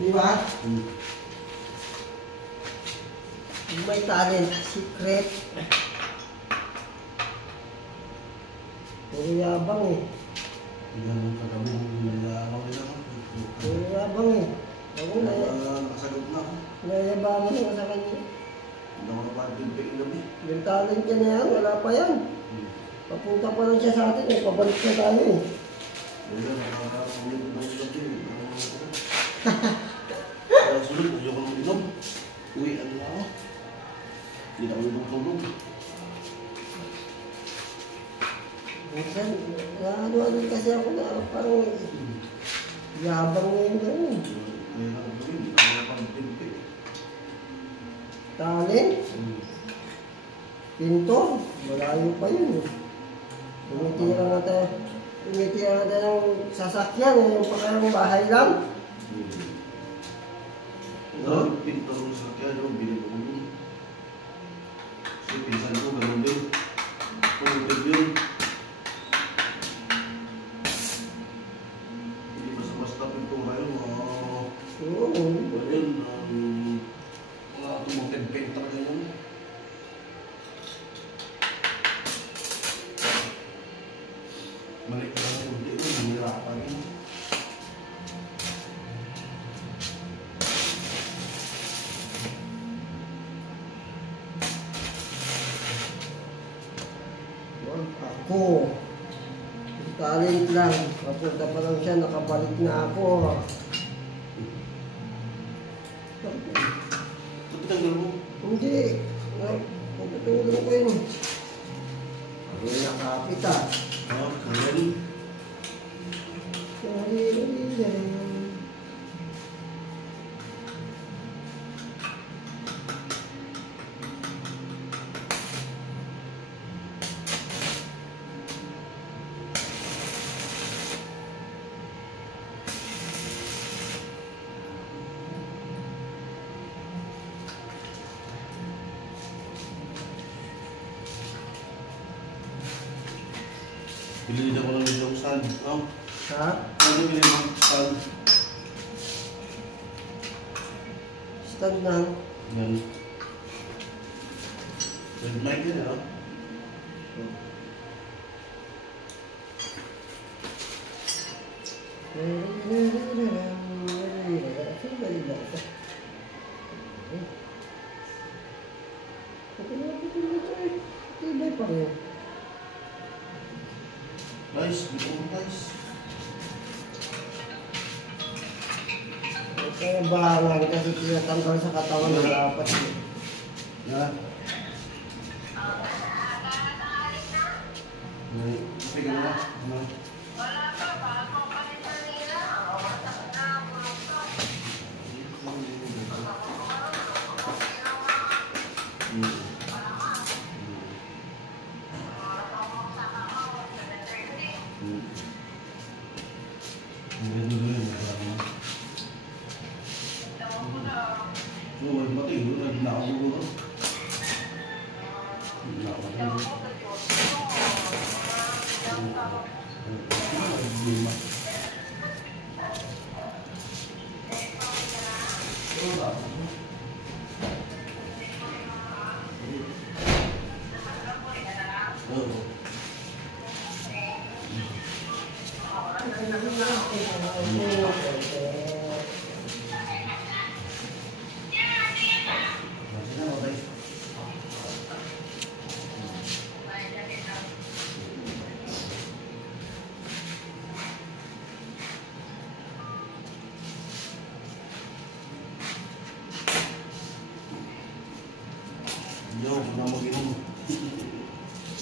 Di ba? May talent, secret. Puro yabang eh. Puro yabang eh. Ako na nakasagot na ako. nayabangan mo sa kanya. Hindi ako napag-big gabi. Yung talent niya na yan, wala pa yan. Papunta pa lang siya sa atin eh, pabalik na tayo eh. Ayun, nakakaroon ng gabi. Kaya sunod, ayoko nang inom. Uwi, ano na ako? Hindi na ako nagtulog. Minsan, ano kasi ako na parang yabang ngayon gano'n. Ayun ako gawin, hindi ako napag-big. Talent? Pintor? Malayo pa yun eh. Tumitira natin ng sasakyan eh, yung parang bahay lang. Pintor ng sasakyan, yung bilhin ko yun. So, pinsan ko, gano'n din. Pumunod yun. Hindi basta-basta pintura yun. Oo. Ayun, mga automotive paint talaga yun. Malik lang yun, hindi ko nangyarapan yun. Ako, talent lang. Papunta pa lang siya, nakabalik na ako. Tanggal mo? Hindi. Pagkatulong ko yun. Ay, nakapit ah. Kaya bilhin ako ng yung stand. Ha? Ano bilhin ng stand? Stand lang. Yan. Red mic din, ha? Tibay pa rin. Guys, dito mo guys. Kaya bangan kasi tinatanggal sa katawan na dapat. Yan. Sige na.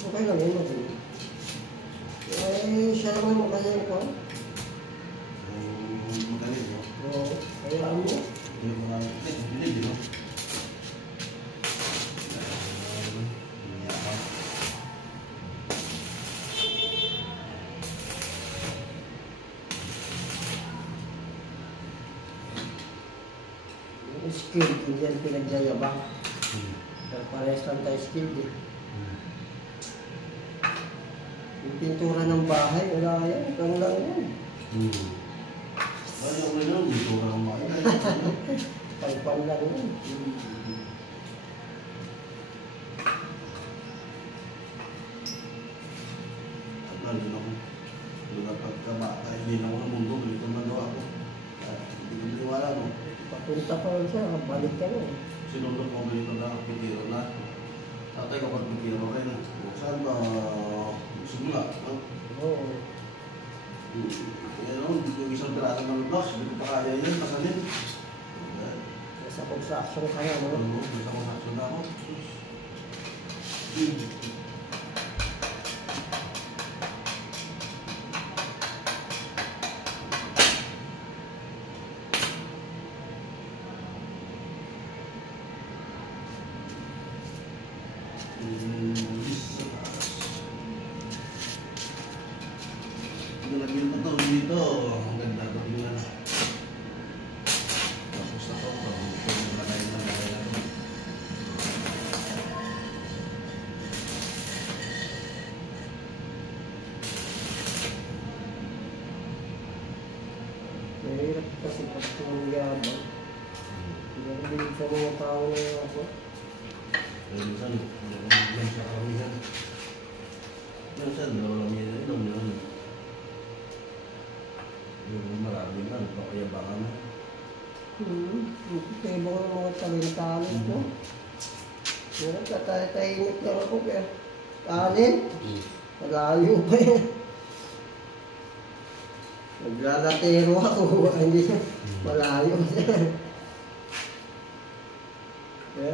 Okay lang yun, magaling. Eh, siya naman magaling ko. Magaling, no? Oo, kaya mo. Bilig, no? Skill, hindi yan pinagyayabang. Pero parehas lang tayo skill eh. Yung pintura ng bahay, wala yan. Ikaw lang yan. Ayaw na yun, pintura ng bahay. Pagpan lang yun. At nalin ako. Lugat pagkabata, hindi na ako ng mundo, ganito ang nagawa ko. Hindi ko niniwala, no? Papunta pa lang siya, balik ka na. Sinulog ko ganito na, pitiro na. Tatay ko pag pitiro rin. Saan ba simula? No? Oo. Kaya no, yung isang piraso ng blocks, hindi ko pa kaya yan, pasalin. Nasa construction ka na, no? Oo, may sa construction na ako. Nilagyan ko to dito. Ang ganda ko tingnan. Tapos ako, ito yung lagay na to. Mahirap kasi pag tumiyabang. Pinagbilig sa mga tao na ako. Kaya minsan, yan sa karamihan. Minsan, dalawang yan na inom yun. Yung marami na, nagpapayabangan mo. Tibong ng mga talin-talin ko. Pero tatahimik lang ako kaya talin. Malayo pa yan. Naglalatero ako. Hindi malayo siya. Kaya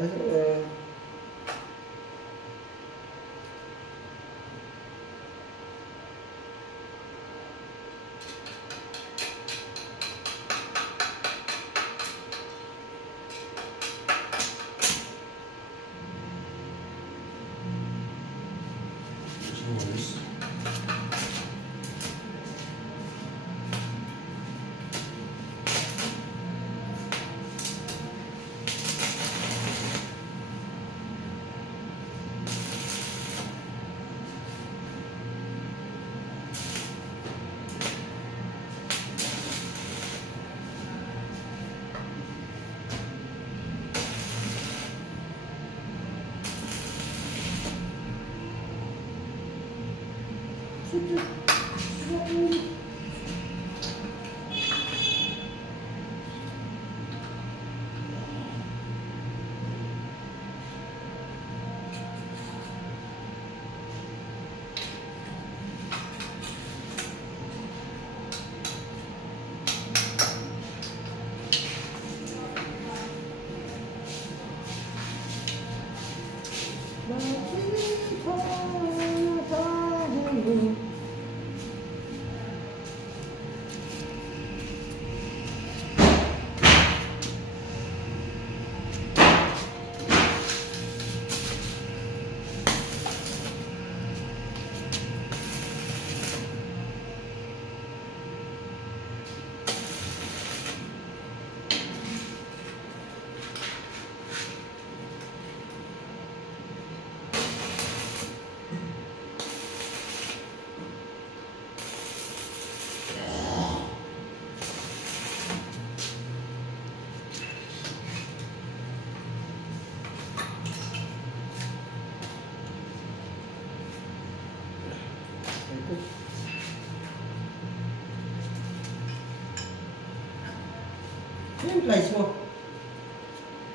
ano yung price mo?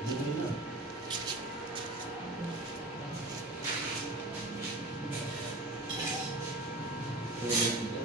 Hindi na. Thank you.